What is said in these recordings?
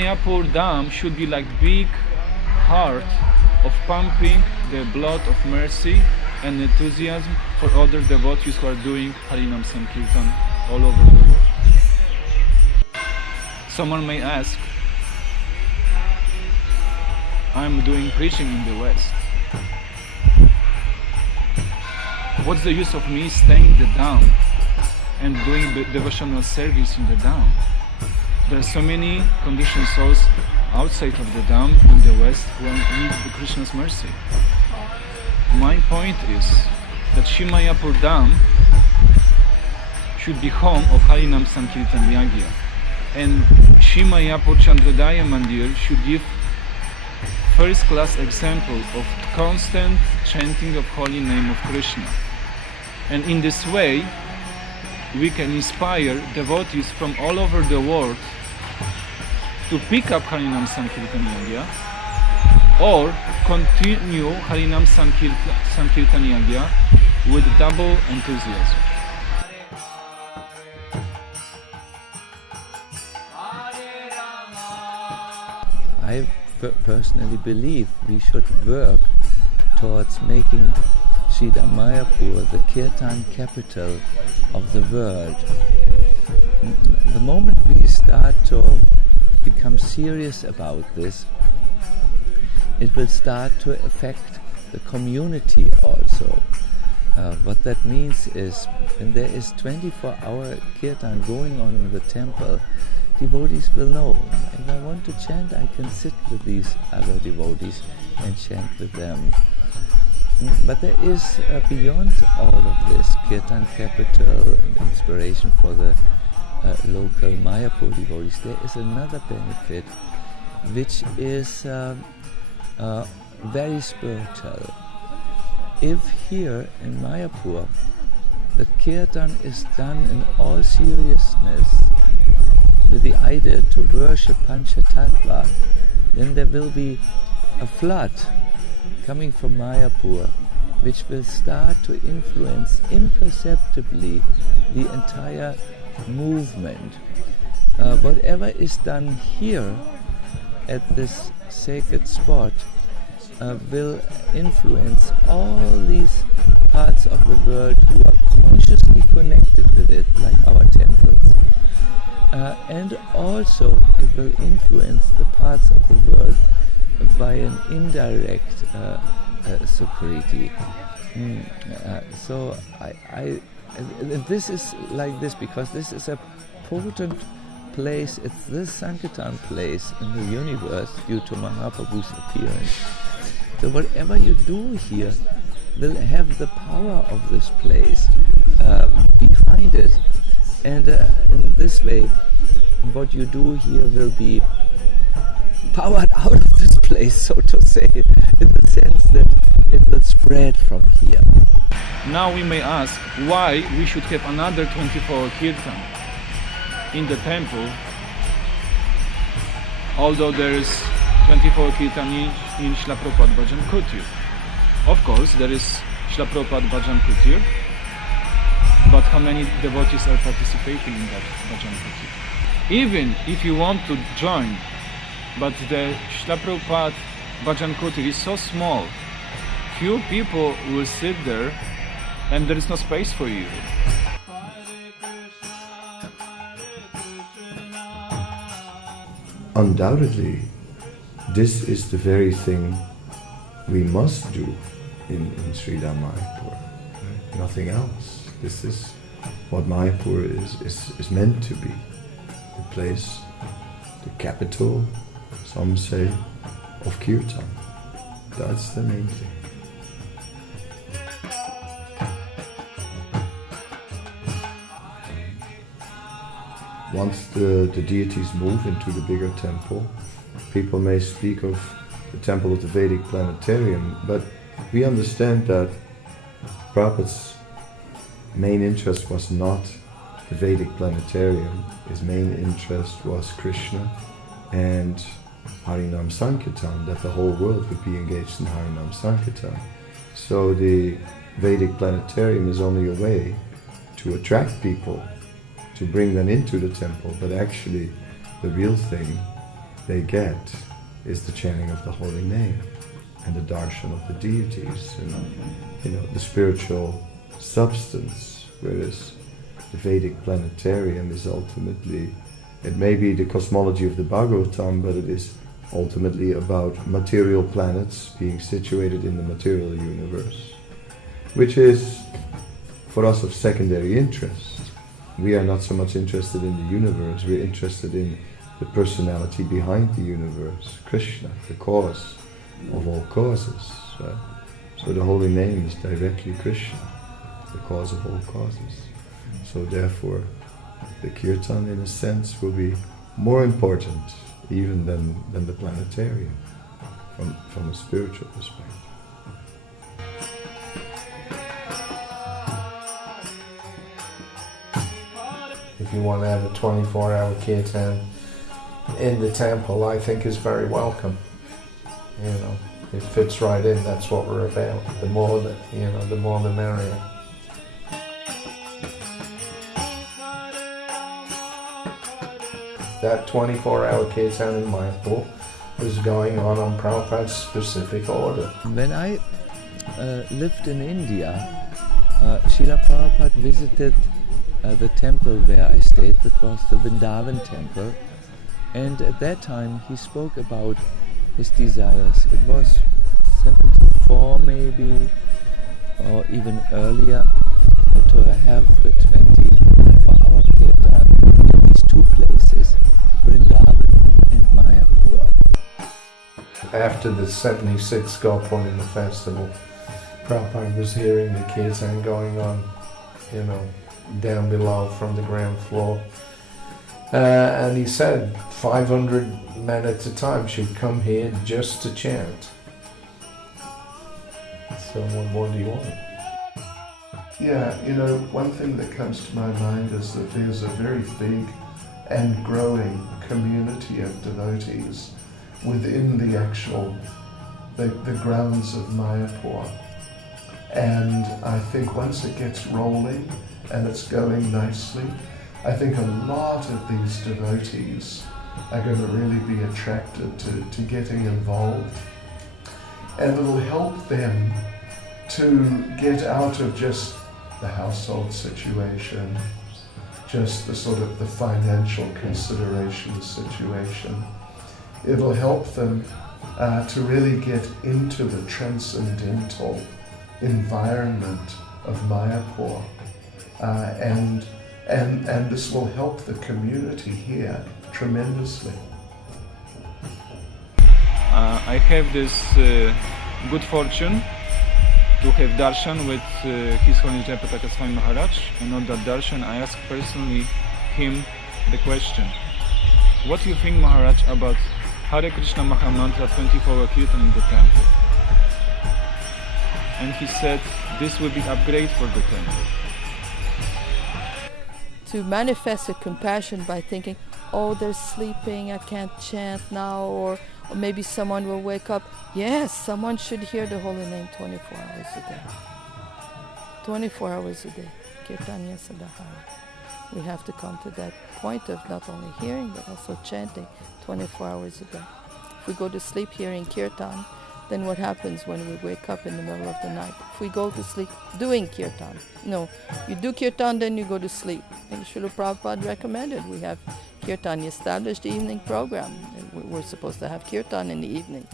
Mayapur Dam should be like big heart of pumping the blood of mercy and enthusiasm for other devotees who are doing Harinam Sankirtan all over the world. Someone may ask, I'm doing preaching in the West. What's the use of me staying in the Dam and doing devotional service in the Dam? There are so many conditioned souls outside of the Dam in the West who need the Krishna's mercy. My point is that Shri Mayapur Dam should be home of Harinam Sankirtan Yagya, and Shri Mayapur Chandrodaya Mandir should give first-class example of constant chanting of holy name of Krishna. And in this way, we can inspire devotees from all over the world to pick up Harinam Sankirtan Yagya or continue Harinam Sankirtan Yagya with double enthusiasm. I personally believe we should work towards making Sridhar Mayapur the Kirtan capital of the world. The moment we start to become serious about this, it will start to affect the community also. What that means is, when there is 24-hour Kirtan going on in the temple, devotees will know, if I want to chant, I can sit with these other devotees and chant with them. But there is, beyond all of this, Kirtan capital and inspiration for the local Mayapur devotees, there is another benefit which is very spiritual. If here in Mayapur the Kirtan is done in all seriousness, with the idea to worship Panchatattva, then there will be a flood coming from Mayapur which will start to influence imperceptibly the entire movement. Whatever is done here at this sacred spot will influence all these parts of the world who are consciously connected with it, like our temples. And also it will influence the parts of the world by an indirect security. So this is like this because this is a potent place. It's this Sankirtan place in the universe due to Mahaprabhu's appearance. So whatever you do here will have the power of this place behind it. And in this way, what you do here will be powered out of this place, so to say, in the sense that it will spread from here. Now we may ask why we should have another 24-hour Kirtan in the temple, although there is 24 Kirtan in Srila Prabhupada Bhajan Kutir. Of course, there is Srila Prabhupada Bhajan Kutir, but how many devotees are participating in that Bhajan Kutir? Even if you want to join, but the Srila Prabhupada Bhajan Kutir is so small, few people will sit there and there is no space for you. Undoubtedly, this is the very thing we must do in Sridhar Mayapur. Right? Nothing else. This is what Mayapur is meant to be. The place, the capital, some say, of Kirtan. That's the main thing. Once the deities move into the bigger temple, people may speak of the temple of the Vedic planetarium, but we understand that Prabhupada's main interest was not the Vedic planetarium. His main interest was Krishna and Harinam Sankirtan, that the whole world would be engaged in Harinam Sankirtan. So the Vedic planetarium is only a way to attract people, to bring them into the temple, but actually the real thing they get is the chanting of the holy name and the darshan of the deities and the spiritual substance, whereas the Vedic planetarium is ultimately, it may be the cosmology of the Bhagavatam, but it is ultimately about material planets being situated in the material universe, which is for us of secondary interest. We are not so much interested in the universe, we're interested in the personality behind the universe, Krishna, the cause of all causes. So the holy name is directly Krishna, the cause of all causes. So therefore, the Kirtan in a sense will be more important even than the planetarium from a spiritual perspective. If you want to have a 24-hour kirtan in the temple, I think is very welcome. It fits right in. That's what we're about. The more the merrier. That 24-hour kirtan in Mayapur was going on Prabhupada's specific order. When I lived in India, Srila Prabhupada visited the temple where I stayed. That was the Vrindavan temple, and at that time he spoke about his desires. It was 74 maybe, or even earlier, to have the 24-hour kirtan in these two places, Vrindavan and Mayapur. After the 76 Gopurnima festival, Prabhupada was hearing the kirtan going on, down below from the ground floor. And he said 500 men at a time should come here just to chant. So what more do you want? Yeah, one thing that comes to my mind is that there's a very big and growing community of devotees within the actual, the grounds of Mayapur. And I think once it gets rolling and it's going nicely, I think a lot of these devotees are going to really be attracted to getting involved. And it'll help them to get out of just the household situation, just the sort of the financial consideration situation. It'll help them to really get into the transcendental environment of Mayapur, and this will help the community here tremendously. I have this good fortune to have darshan with His Holiness Jayapataka Swami Maharaj, and on that darshan I asked personally him the question, what do you think, Maharaj, about Hare Krishna Mahamantra 24-hour Kirtan in the temple? And he said this will be upgrade for the temple. To manifest your compassion by thinking, oh, they're sleeping, I can't chant now, or maybe someone will wake up. Yes, someone should hear the holy name 24 hours a day. 24 hours a day. Kirtanya Sadahara. We have to come to that point of not only hearing, but also chanting 24 hours a day. If we go to sleep hearing Kirtan, then what happens when we wake up in the middle of the night? If we go to sleep doing Kirtan, no, you do Kirtan, then you go to sleep. And Srila Prabhupada recommended we have Kirtan, established evening program. We're supposed to have Kirtan in the evening.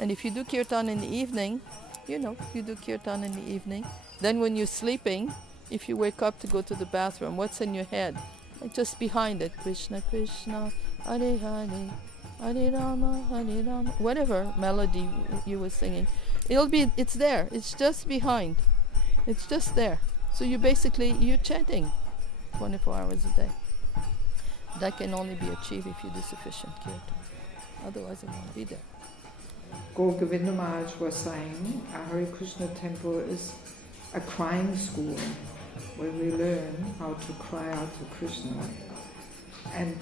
And if you do Kirtan in the evening, you do Kirtan in the evening, then when you're sleeping, if you wake up to go to the bathroom, what's in your head? Like just behind it, Krishna, Krishna, Hare Hare, Hare Rama, whatever melody you were singing, it's there. It's just behind. It's just there. So you're chanting 24 hours a day. That can only be achieved if you do sufficient kirtan. Otherwise it won't be there. Gaur Govinda Maharaj was saying our Hare Krishna temple is a crying school where we learn how to cry out to Krishna. And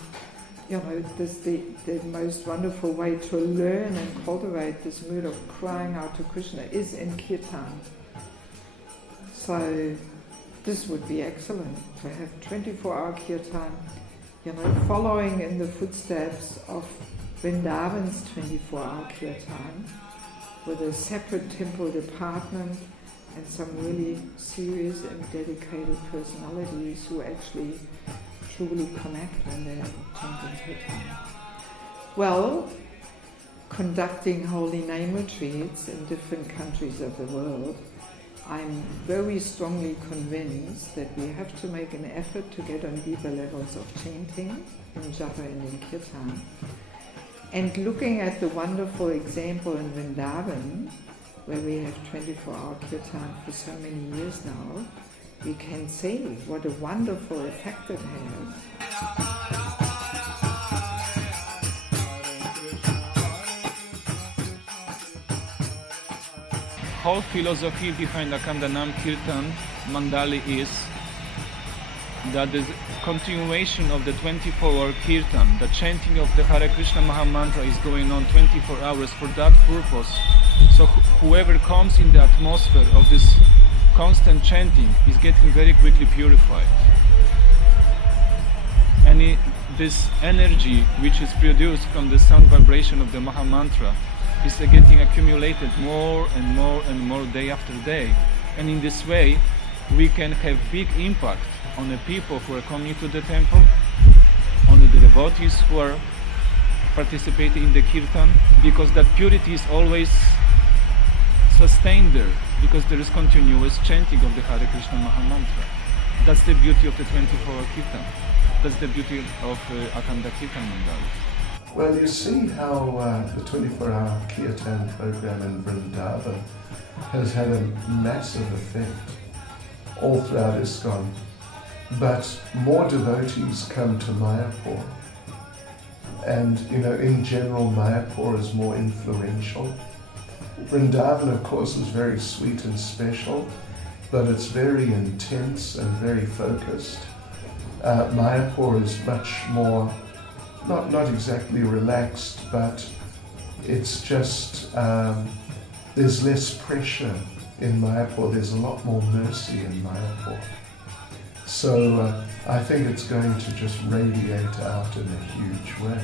this the most wonderful way to learn and cultivate this mood of crying out to Krishna is in Kirtan. So this would be excellent to have 24-hour Kirtan following in the footsteps of Vrindavan's 24-hour Kirtan, with a separate temple department and some really serious and dedicated personalities who actually truly connect when they're chanting Kirtan. Well, conducting holy name retreats in different countries of the world, I'm very strongly convinced that we have to make an effort to get on deeper levels of chanting in japa and in kirtan. And looking at the wonderful example in Vrindavan, where we have 24-hour kirtan for so many years now, we can say what a wonderful effect it has. Whole philosophy behind Akhandanam Kirtan Mandali is that the continuation of the 24-hour Kirtan, the chanting of the Hare Krishna Mahamantra is going on 24 hours for that purpose. So whoever comes in the atmosphere of this constant chanting is getting very quickly purified. And this energy which is produced from the sound vibration of the Mahamantra is getting accumulated more and more and more day after day. And in this way, we can have big impact on the people who are coming to the temple, on the devotees who are participating in the kirtan, because that purity is always sustained there, because there is continuous chanting of the Hare Krishna Mahamantra. That's the beauty of the 24-hour kirtan. That's the beauty of Akhanda Kirtan Mandali. Well, you see how the 24-hour Kirtan program in Vrindavan has had a massive effect all throughout ISKCON. But more devotees come to Mayapur. And, in general, Mayapur is more influential. Vrindavan, of course, is very sweet and special, but it's very intense and very focused. Mayapur is much more not exactly relaxed, but it's just, there's less pressure in Mayapur, there's a lot more mercy in Mayapur. So I think it's going to just radiate out in a huge way.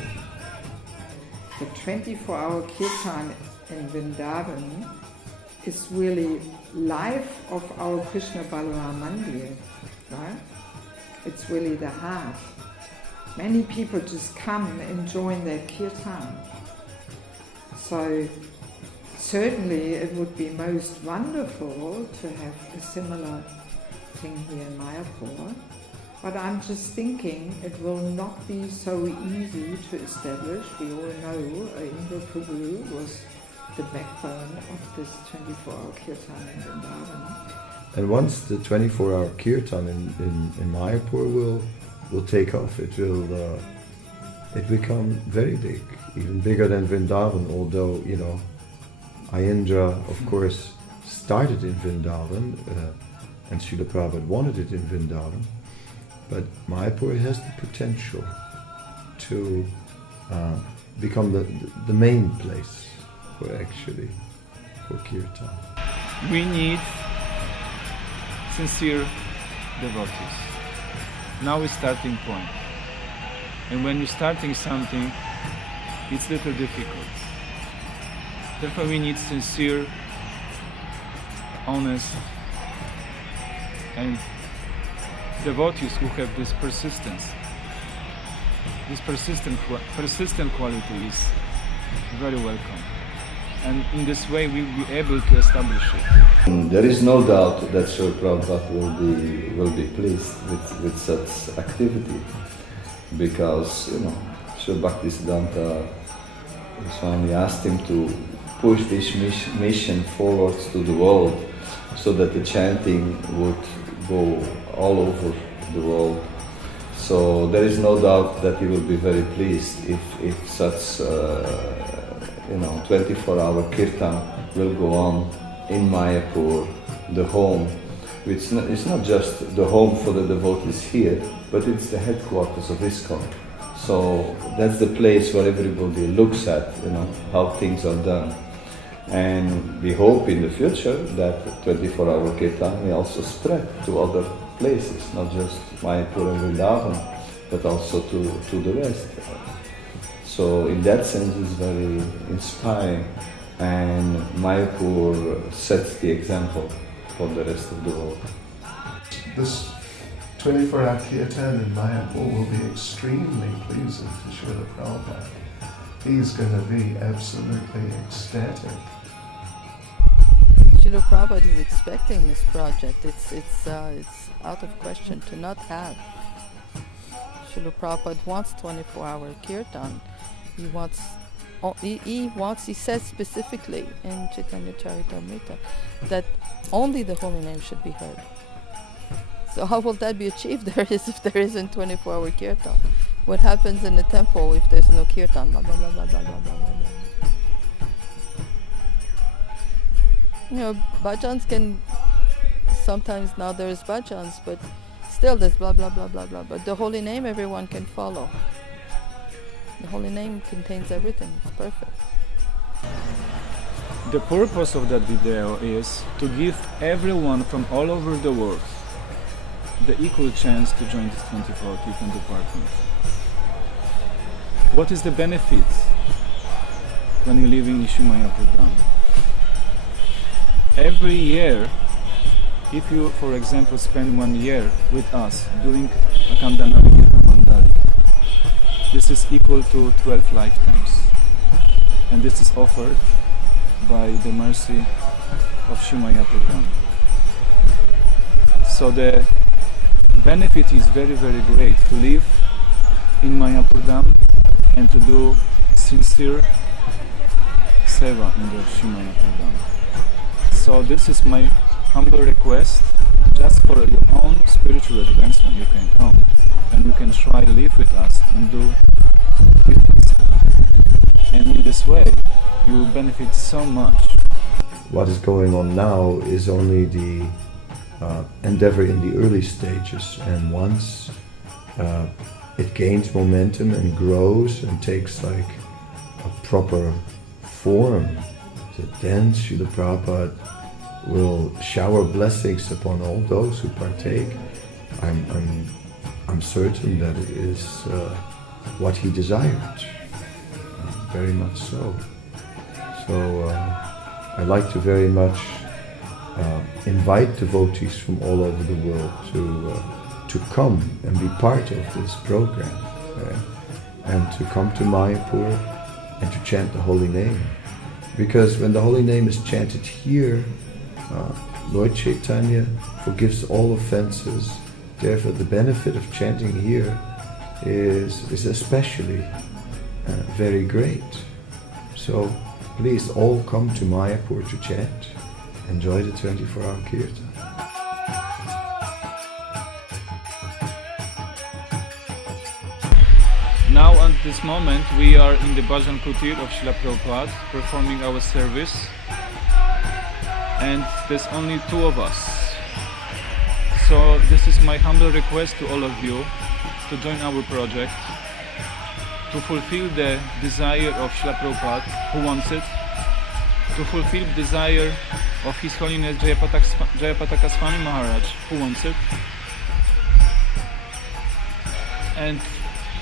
The 24-hour Kirtan in Vrindavan is really life of our Krishna Balaram Mandir, right? It's really the heart. Many people just come and join their kirtan. So certainly it would be most wonderful to have a similar thing here in Mayapur. But I'm just thinking it will not be so easy to establish. We all know Indra Prabhu was the backbone of this 24-hour kirtan in Vrindavan. And once the 24-hour kirtan in Mayapur will take off, it will become very big, even bigger than Vrindavan, although, Ayendra, of course, started in Vrindavan, and Srila Prabhupada wanted it in Vrindavan, but Mayapur has the potential to become the main place for kirtan. We need sincere devotees. Now is starting point. And when you're starting something, it's a little difficult. Therefore we need sincere, honest, and devotees who have this persistence. This persistent quality is very welcome. And in this way we will be able to establish it. There is no doubt that Srila Prabhupada will be pleased with such activity, because Srila Bhaktisiddhanta Swami asked him to push this mission forward to the world, so that the chanting would go all over the world. So there is no doubt that he will be very pleased if such 24-hour kirtan will go on in Mayapur, the home. It's not just the home for the devotees here, but it's the headquarters of ISKCON. So that's the place where everybody looks at, how things are done. And we hope in the future that 24-hour kirtan may also spread to other places, not just Mayapur and Vrindavan, but also to the rest. So in that sense it's very inspiring, and Mayapur sets the example for the rest of the world. This 24-hour Kirtan in Mayapur will be extremely pleasing to Srila Prabhupada. He's going to be absolutely ecstatic. Srila Prabhupada is expecting this project. It's out of question to not have. Srila Prabhupada wants 24-hour Kirtan. He says specifically in Chaitanya Charitamrita that only the holy name should be heard. So how will that be achieved if there isn't 24-hour Kirtan? What happens in the temple if there's no Kirtan? Blah, blah, blah, blah, blah, blah, blah, blah. You know, bhajans can, sometimes now there's bhajans, but still there's blah, blah, blah, blah, blah. But the holy name everyone can follow. The holy name contains everything. It's perfect. The purpose of that video is to give everyone from all over the world the equal chance to join this 24-hour Kirtan department. What is the benefit when you live in Mayapur? Every year, if you, for example, spend 1 year with us doing Akandana Kirtan Mandali, this is equal to 12 lifetimes. And this is offered by the mercy of Mayapur. So the benefit is very, very great to live in Mayapur and to do sincere seva in the Mayapur. So this is my humble request. Just for your own spiritual advancement, you can come and you can try to live with us and do Kirtan seva. And in this way, you will benefit so much. What is going on now is only the endeavor in the early stages, and once it gains momentum and grows and takes like a proper form, so then Srila Prabhupada will shower blessings upon all those who partake. I'm certain that it is what he desired, very much so. So I'd like to very much invite devotees from all over the world to come and be part of this program, and to come to Mayapur and to chant the holy name. Because when the holy name is chanted here, Lord Chaitanya forgives all offenses. Therefore, the benefit of chanting here is especially very great. So please all come to Mayapur to chant. Enjoy the 24-hour Kirtan. Now at this moment we are in the Bhajan Kutir of Srila Prabhupada performing our service, and there's only 2 of us. So this is my humble request to all of you to join our project, to fulfill the desire of Srila Prabhupada, who wants it, to fulfill the desire of His Holiness Jayapataka Swami Maharaj, who wants it. And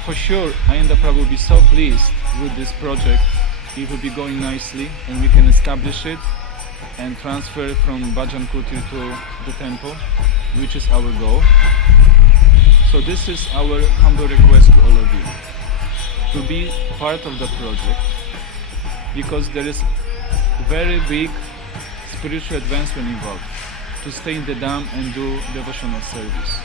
for sure, Ayanda Prabhu will be so pleased with this project. It will be going nicely and we can establish it and transfer from Bhajan Kutir to the temple, which is our goal. So this is our humble request to all of you, to be part of the project, because there is very big spiritual advancement involved, to stay in the Dham and do devotional service.